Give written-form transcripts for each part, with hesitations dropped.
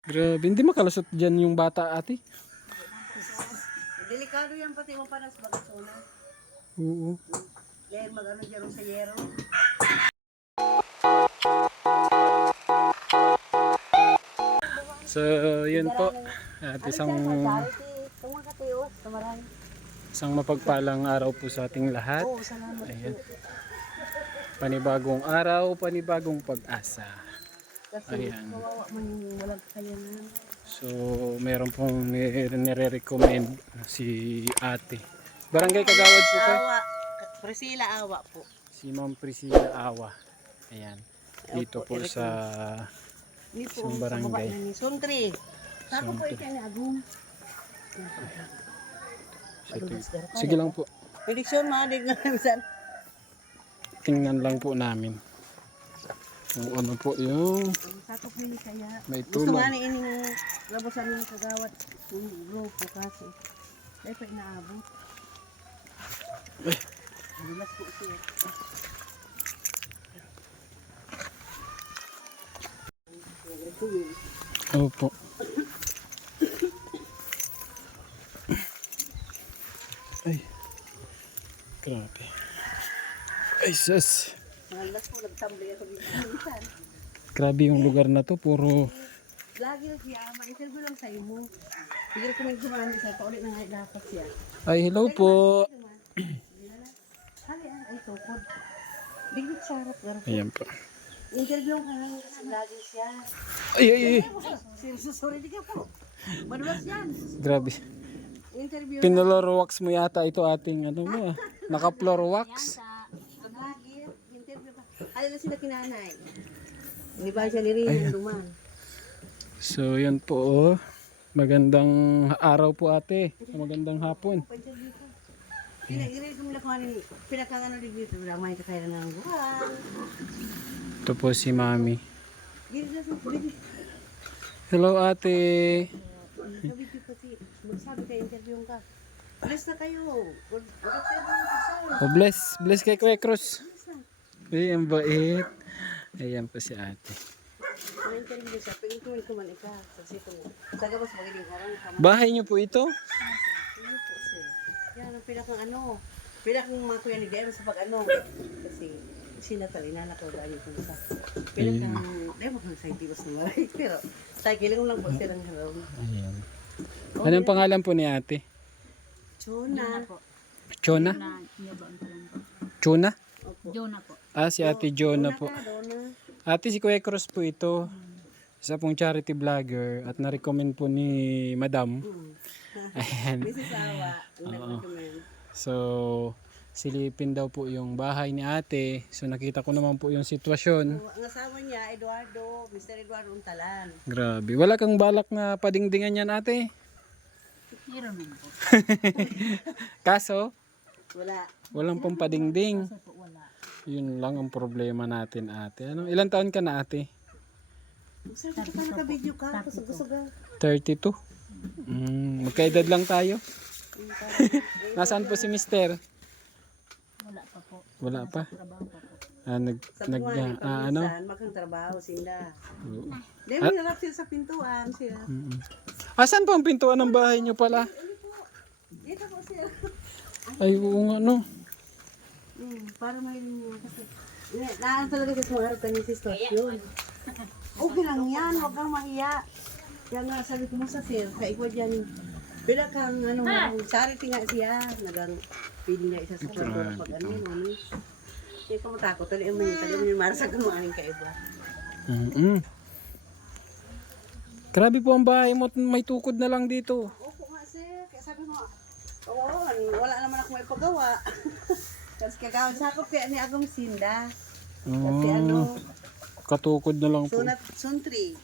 Grabe, hindi makalusot dyan yung bata ate. Delikado yan pati mo panas bagasona. Oo. Dahil mag-ano dyan sa yero. So, yun po. At isang mapagpalang araw po sa ating lahat. Oo, salamat. Ayan. Panibagong araw, panibagong pag-asa. Kasi Ayan. kawawa man yung walang kakayanan. So, meron pong nire-recommend si ate. Barangay Kagawad po kayo? Awa. Priscilla Awa po. Si Ma'am Priscilla Awa. Ayan. Dito po sa isang barangay. Suntri. Sako po Suntri. ito ni Agum. Sige lang po. Prediksyon maadig na minsan. Tingnan lang po namin. Kung ano po yung Sako po ni kaya. may Gusto tulong. nga ni ining labasan ng kagawat. Yung group po kasi. Dahil pa inaabot. Bilas po siya. Opo. Ay. Grabe. Ay, sus. Malas po, nagtambay ako dito. Minsan. Grabe yung lugar na to. Puro Lagi na siya, ma-interview lang sa'yo mo. Bigyan ko may gumamit sa paulit na nga dapat siya. ay, hello po. Hali ay tukod. Bigit sa harap garap. Ayan po. Interview ka lang, lagi siya. Ay, ay, ay. Seriously, sorry di ka po. Madulas yan. Grabe. Interview. Pinolor wax mo yata ito ating ano mo ah. Naka-floor wax. Lagi, interview ka. Alin na sila kinanay. Hindi ba siya niriyan duman? So, yan po oh. Magandang araw po ate. Magandang hapon. Pinag-irin ko mula kung ano, pinakangano dito. May kakailan ng buwan. Ito po si Mami. Gini na sa video. Hello ate. Sa video pati. Magsabi ka, interview ka. Bless na kayo. Oh, bless kay Kuya Cruz. Ay, ang bait. Ayan po si ate. Interview siya. Pagin ko man ika. Sa gabas magaling harang ka. Bahay niyo po ito? Ano po sir? Yan ang pinakang ano. Pinakang mga kuya ni Dero sa pag-ano. Kasi sinatalina na ko dahil ito sa. Pinakang, dahil makang scientific na malay. Pero tayo kilang lang po silang harang. Ayan. Anong pangalan po ni ate? Chona. Chona? Chona? Jonah po. Ah, si ate Jonah po. Dona. Ate, si Kuya Cruz po ito. Isa pong charity vlogger at na-recommend po ni Madam. Ayan. Mrs. Awa. Ang nag-recommend. So, silipin daw po yung bahay ni ate. So, nakita ko naman po yung sitwasyon. Ang asawa niya, Eduardo. Mr. Eduardo Untalan. Grabe. Wala kang balak na padingdingan yan ate? Meron naman po. Kaso, Wala. walang pong padingding. Kasi po wala. Yun lang ang problema natin ate. Ano? Ilan taon ka na ate? Saan ka pa naka-video ka? Kusog-kusog ka. 32. Magkaedad lang tayo. Nasaan po si mister? Wala pa po. Wala pa. Trabaho pa po. Sa tuwan, ano? makang trabaho sila. Dahil minarap sila sa pintuan sila. Asan po ang pintuan ng bahay niyo pala? Dito po sila. Ay, oo nga no. Para may kasi naan talaga sa mga harap ni sister yun. Okay lang yan, huwag kang mahiya. Kaya nga sabi ko mo sa sir, kaikwa dyan. Bila kang ano, charity nga siya. Nagang pili niya isa sa pag ano yun. Hindi ko matakot, tali mo yung marasag mo aning kaiba. Grabe po ang bahay mo, may tukod na lang dito. Opo nga sir, kaya sabi mo, oo, wala naman ako may paggawa. Kasi kagawad sa ako kaya ni Agong Sinda. Kasi ano, Katukod na lang po. Suntri.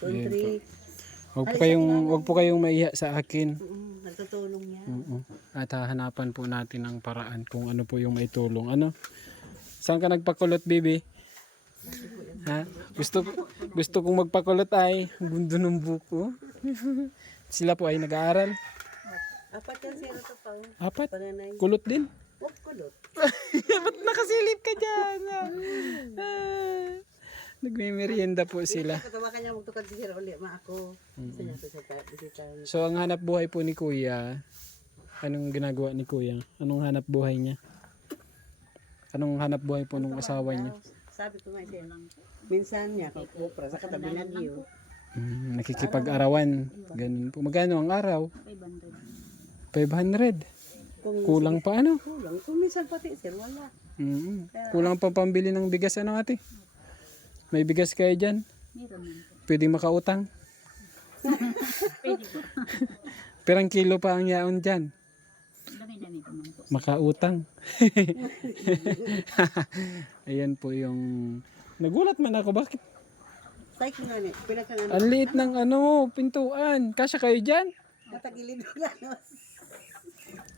Suntri. Wag po kayong maiya sa akin. Nagtutulong niya. At hahanapan po natin ng paraan kung ano po yung may tulong. Ano? Saan ka nagpakulot, baby? Ha? Gusto kong magpakulot ay gundo ng buko. Sila po ay nag-aaral. Apat yan sila ito pang Apat? panganay. Kulot din? Kulot. Ba't nakasilip ka dyan? Nagme-merienda po sila. Katawa ka niya magtukad si Sir uli, ma ako. Sa niya sa bisita. So ang hanap buhay po ni Kuya, anong ginagawa ni Kuya? Anong hanap buhay niya? Anong hanap buhay po ng asawa niya? Sabi ko nga siya, minsan niya, kupra sa katabi nagyo. Nakikipag-arawan. Ganun po. Magkano ang araw? 500. 500. Kung Kulang pa ano? kulang, kung minsan pati sir, wala. Kulang pa pambili ng bigas ano ate? May bigas kayo dyan? Meron man po. Pwede makautang? Pwede po. Perang kilo pa ang yaon dyan? Dami-dami po man po. Makautang. Ayan po yung... Nagulat man ako. Bakit? Psyche nga ni, pinakang Ang liit ng pintuan. Kasya kayo dyan? matagilid ko lang.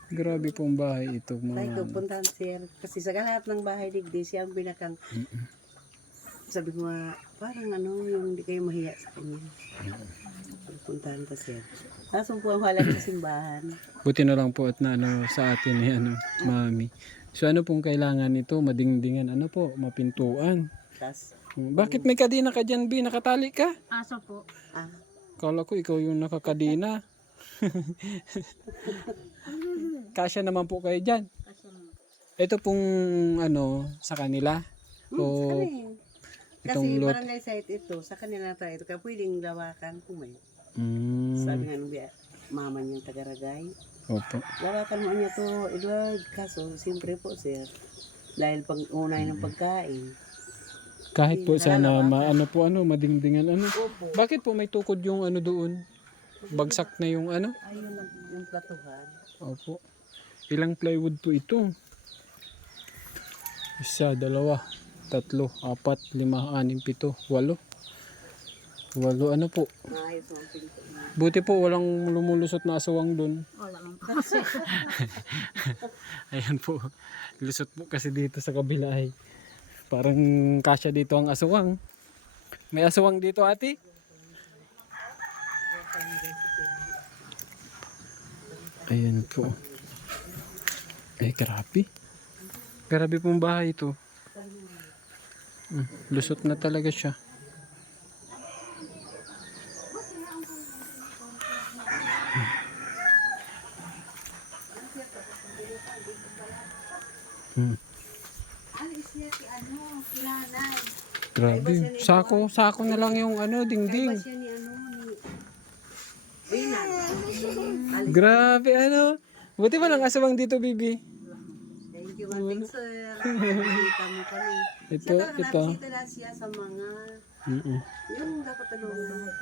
Grabe pong bahay ito. Psyche, Mga... puntahan sir. Kasi sa lahat ng bahay digdi, siya ang pinakang, sabi ko nga, parang yung hindi kayo mahiya sa kanya. Puntahan ka sir. Tapos po ang halang sa simbahan. Buti na lang po at na sa atin ni mami. So ano pong kailangan nito? Madingdingan. Ano po? Mapintuan. Tapos, Bakit may kadina ka dyan, B? Nakatali ka? Aso po. Kala ko ikaw yung nakakadina. Kasya naman po kayo dyan. Kasi Ito pong sa kanila. O kasi itong lot. barangay site ito, sa kanila na tayo ito, kaya pwedeng lawakan kung may. Mm, Sabi nga nung mama niyang tagaragay, opo. lawakan mo niya to, Edward, kaso, siyempre po sir, dahil pag unay ng pagkain. Kahit po sana madingdingan Opo. Bakit po may tukod yung doon? Bagsak na yung Ayun yung platuhan. Opo. Ilang plywood po ito? 1, 2, 3, 4, 5, 6, 7, 8. 8 ano po? Maayos mo ang pinto niya. Buti po walang lumulusot na aswang doon. wala man po. Ayan po. Lusot po kasi dito sa kabila ay. Parang kasya dito ang aswang. May aswang dito ate? Ayan po. Ay grabe. Grabe pong bahay ito. Lusot na talaga siya. Alis niya si si nanay. Grabe. Sako na lang yung dingding. Siya ni Rina. Grabe Buti walang aswang dito, Bibi. Thank you, Manting Sir. Nakita mo kami. Ito. Nakita na siya sa mga, Mm-mm. yung dapat tulungan.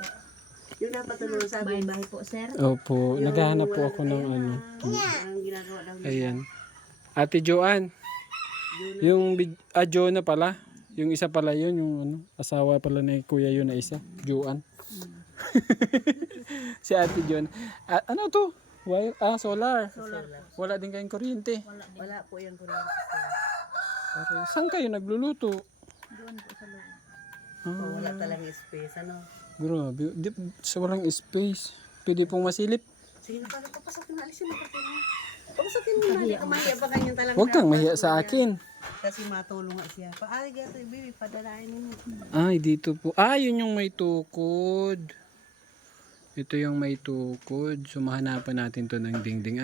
Yung dapat tulungan sa amin. Bahay po, sir. Opo, naghahanap po ako ng Ang ginagawa daw niya. Ayan. Ate Joanne. Yung Jonah pala. Yung isa pala yun, yung asawa pala ni Kuya yun na isa. Joanne. Si Ate John. Ano to? Wire? Solar. Wala din kayong kuryente. Wala po yung kuryente. Saan kayo nagluluto? Doon po sa loob. Wala talagang space, Grabe. Sa walang space. Pwede pong masilip. Sige na pala, papasakin na. Alisin mo kasi na. Papasakin mo na. Hindi ka mahiya pa ganyan talaga. Huwag kang mahiya sa akin. Kasi matulong nga siya. Paari gato, baby, padalain mo. Ay, dito po. Yun yung may tukod. Ito yung may tukod. So, mahanapan natin to ng dingding.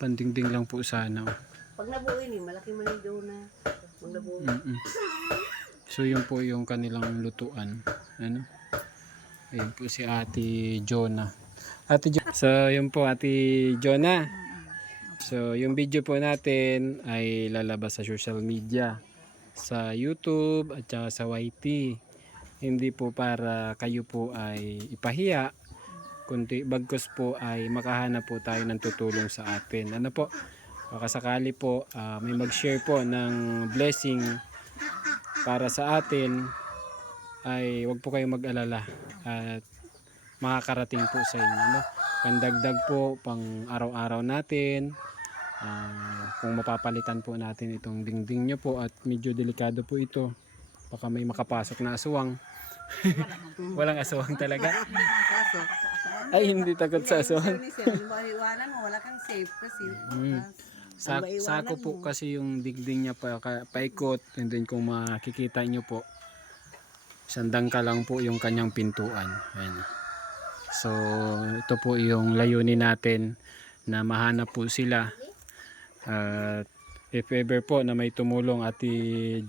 Pandingding lang po sana. Pag nabuuin malaki man yung Jonah. Pag nabuuin. So, yun po yung kanilang lutuan. Ayun po si Ate Jonah. So, yun po Ate Jonah. So, yung video po natin ay lalabas sa social media. Sa YouTube at saka sa YT. Hindi po para kayo po ay ipahiya. Kundi bagkus po ay makahanap po tayo ng tutulong sa atin. Baka sakali po may mag-share po ng blessing para sa atin ay wag po kayong mag-alala at makakarating po sa inyo. Pandagdag po pang araw-araw natin. Kung mapapalitan po natin itong dingding nyo po at medyo delikado po ito. Baka may makapasok na aswang. Walang aswang talaga. Kaso, Ay, hindi takot sa aswang. iwanan mo, wala kang safe kasi. Sako po kasi yung dingding niya paikot. And then kung makikita nyo po, Sandangka lang po yung kanyang pintuan. Ayan. So ito po yung layunin natin na mahanap po sila. At if ever po na may tumulong Ate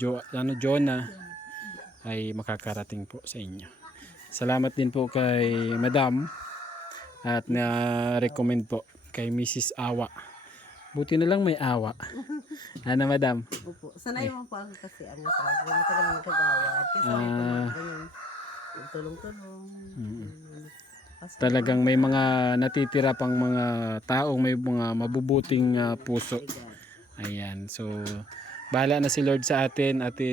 Jonah ay makakarating po sa inyo. Salamat din po kay Madam at na-recommend po kay Mrs. Awa. Buti na lang may awa. Ano Madam? Opo. Sanay mo po ako kasi ang asawa. Matagal ang kagawad. Kasi tulong-tulong. Talagang may mga natitira pang mga taong may mga mabubuting puso. Ayan. So bahala na si Lord sa atin, Ate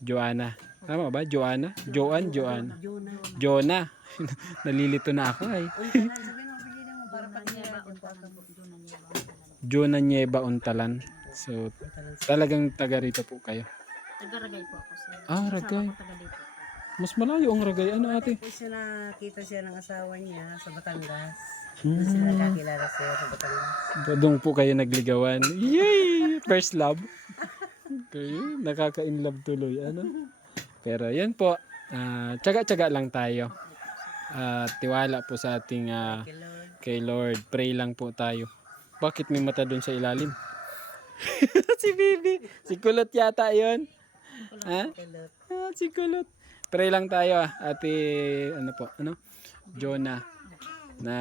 Joanna. Tama ba? Joanna? Joan? Jonah. Nalilito na ako ay. Jonah Nieva Untalan. So talagang taga rito po kayo. Taga-Ragay po ako sir. Ah, Ragay. Taga dito. Mas malayo ang Ragay. Ano ate? Kasi nakita siya ng asawa niya sa Batangas. Doon sila nakakilala siya sa Batangas. Doon po kayo nagligawan. Yay! First love. Kayo, nakaka-inlove tuloy. Ano? Pero yan po. Tsaga-tsaga lang tayo. Tiwala po sa ating kay Lord. Pray lang po tayo. Bakit may mata doon sa ilalim? Si Bibi. Si Kulot yata yon. Ha? Si Kulot. Pray lang tayo Ate Jonah na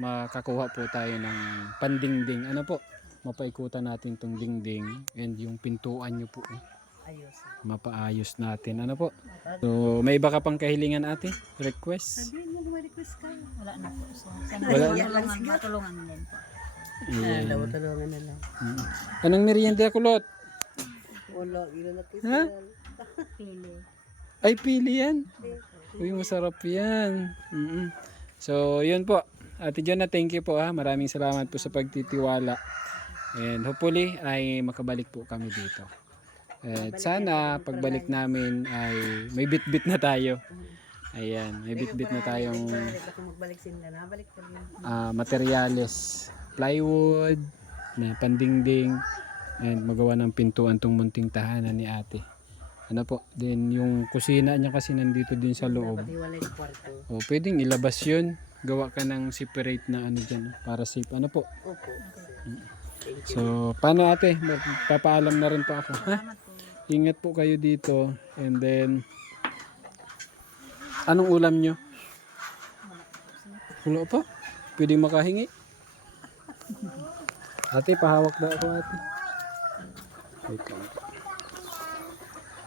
makakuha po tayo ng pandingding. Ano po? Mapaikutan natin tong dingding and yung pintuan nyo po. Ayos. Mapaayos natin. Ano po? So, may iba ka pang kahilingan ate? Request? Sabihin mo kung may request ka. Wala na po sir. Sana Wala. matulungan din po. Ayan. Tulungan na lang. Anong merienda Kulot? Wala, ilalaki Ha? Pili. Ay, pili yan. Uy, masarap yan. So, yun po. Ate Jonah, thank you po ha. Maraming salamat po sa pagtitiwala. And hopefully, ay makabalik po kami dito. At sana, pagbalik namin ay may bit-bit na tayo. Ayan, may bit-bit na tayong Balik ako magbalik sila na. Balik ka rin. materyales. Plywood, na pandingding, and magawa ng pintuan tong munting tahanan ni ate. Ano po, then yung kusina niya kasi nandito din sa loob. Pati wala yung kwarto. O, pwedeng ilabas yun. Gawa ka ng separate na ano dyan, para safe. Ano po? Opo. So, paano ate? Papaalam na rin po ako. Ha? Salamat po. Ingat po kayo dito. And then, anong ulam nyo? Wala pa? Pwedeng makahingi? Ate, pahawak na ako ate. Wait lang.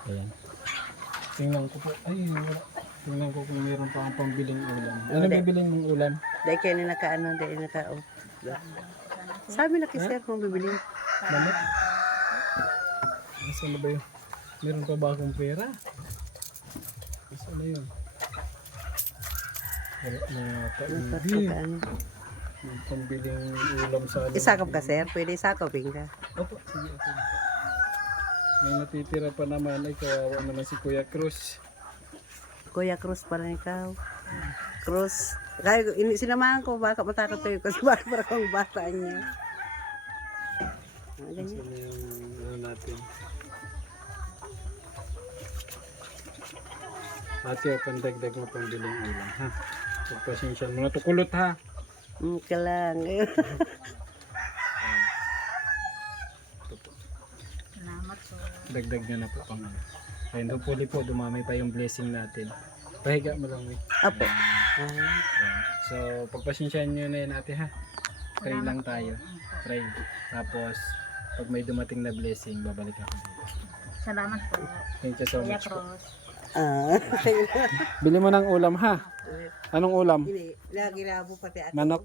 Ayan. Tingnan ko po. Ay, wala. Tingnan ko kung meron pa akong pambiling ulam. Ano bibiling mong ulam? Dahil kayo dahil sabi na kay sir kung bibili. Lamot? Nasaan na ba yun? Meron pa ba akong pera? Nasaan na yun? Wala na yata. Hindi. Yung pambiling ulam sa ano. Isakop ka sir? Pwede isakopin ka. Opo, sige. Okay. May natitira pa naman ay kawawa naman si Kuya Cruz. Kuya Cruz pa rin ikaw. Cruz. Kaya sinamahan ko baka matakot kayo kasi para kong bata niya. Ganyan. Saan na yung ano natin? Ate, o pandagdag mo pambiling ulam ha. Pagpasensya mo na to kulot ha. Ka lang. Salamat po. Dagdag nyo na po pang ano. And hopefully po dumami pa yung blessing natin. Pahiga mo lang eh. Apo. Yan. So pagpasensyahan nyo na yun ate ha. Pray lang tayo. Pray. Tapos pag may dumating na blessing, babalik ako dito. Salamat po. Thank you so Kuya much po. Cruz. Bili mo ng ulam ha. Anong ulam? Hindi, lagi rabo pati ako. Manok.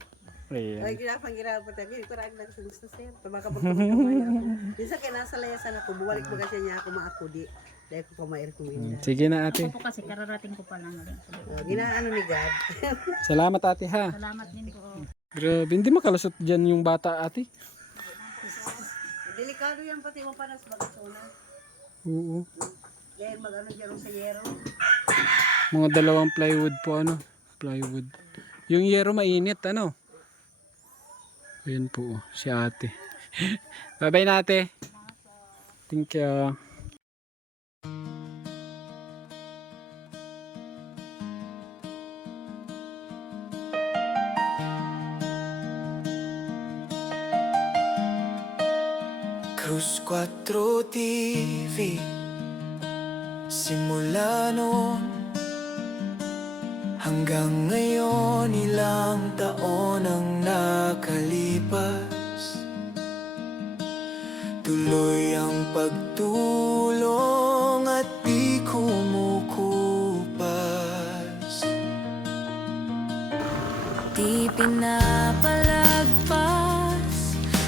Ayan. Ay, ginapang pati ako. Kurang lang sa gusto sir. Tabaka-pagkamay ako. Minsan kaya nasa layasan ako, buwalik mo kasi niya ako maako di. Dahil ko pamair ko minda. Sige na ate. Ako po kasi kararating ko pa lang rin. Ginaano ni God. Salamat ate ha. Salamat din po. Grabe, hindi makalusot dyan yung bata ate. Delikado yan pati mo para sa bagasona. Oo. Kaya mag-ano dyan sa yero. Mga dalawang plywood po ano. Plywood. Yung yero mainit ano. Ayun po si ate. Bye bye na ate. Thank you. Cruz 4 TV. Simula noon hanggang ngayon, ilang taon ang nakalipas. Tuloy ang pagtulong at di kumukupas. Di pinapalagpas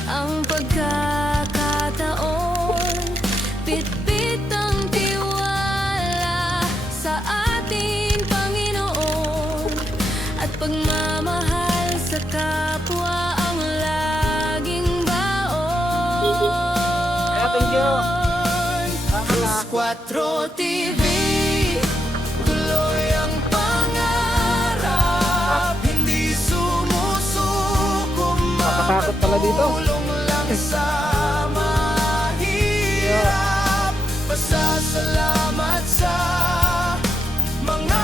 ang pagkakataon. Bitbit ang tiwala sa ating Panginoon, at pagmamahal sa kapwa ang laging baon. Thank you. Cruz 4 TV. Tuloy ang pangarap, hindi sumusuko. Nakatakot pala dito. Tulong lang sa mahirap. Pasasalamat sa mga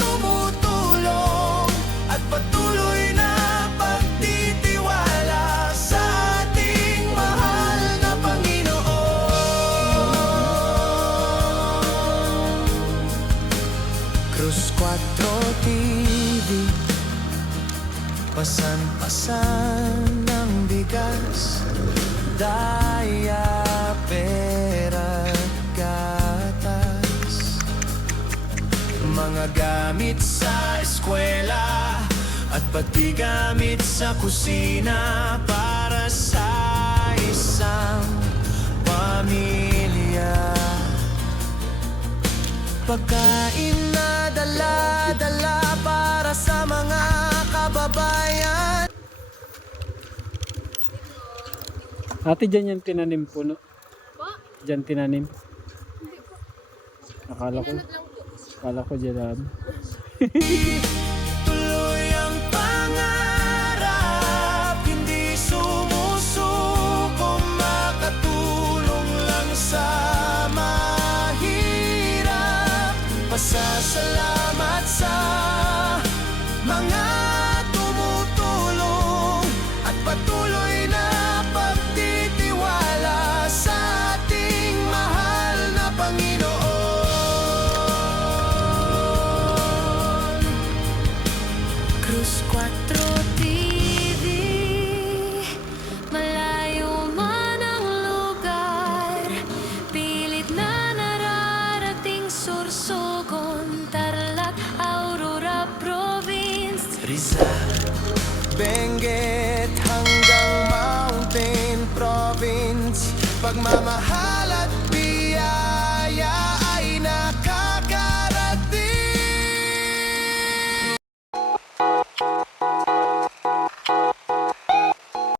tumutulong at patuloy na pagtitiwala sa ating mahal na Panginoon. Cruz 4 TV. Pasan-pasan ng bigas, daya, pera, gatas. Mga gamit sa eskwela at pati gamit sa kusina para sa isang pamilya. Pagkain na dala-dala para sa mga kababayan. Ate, dyan yung tinanim puno. Dyan tinanim. Akala ko dyan. Tuloy ang pangarap, hindi sumusuko. Makatulong lang sa mahirap. Pasasalamat sa mga tumutulong at patuloy na pagtitiwala sa ating mahal na Panginoon. Cruz 4 TV. Malayo man ang lugar, pilit na nararating Sorsogon, Tarlac, Aurora Province. Rizal, Benguet hanggang Mountain Province. Pagmamahal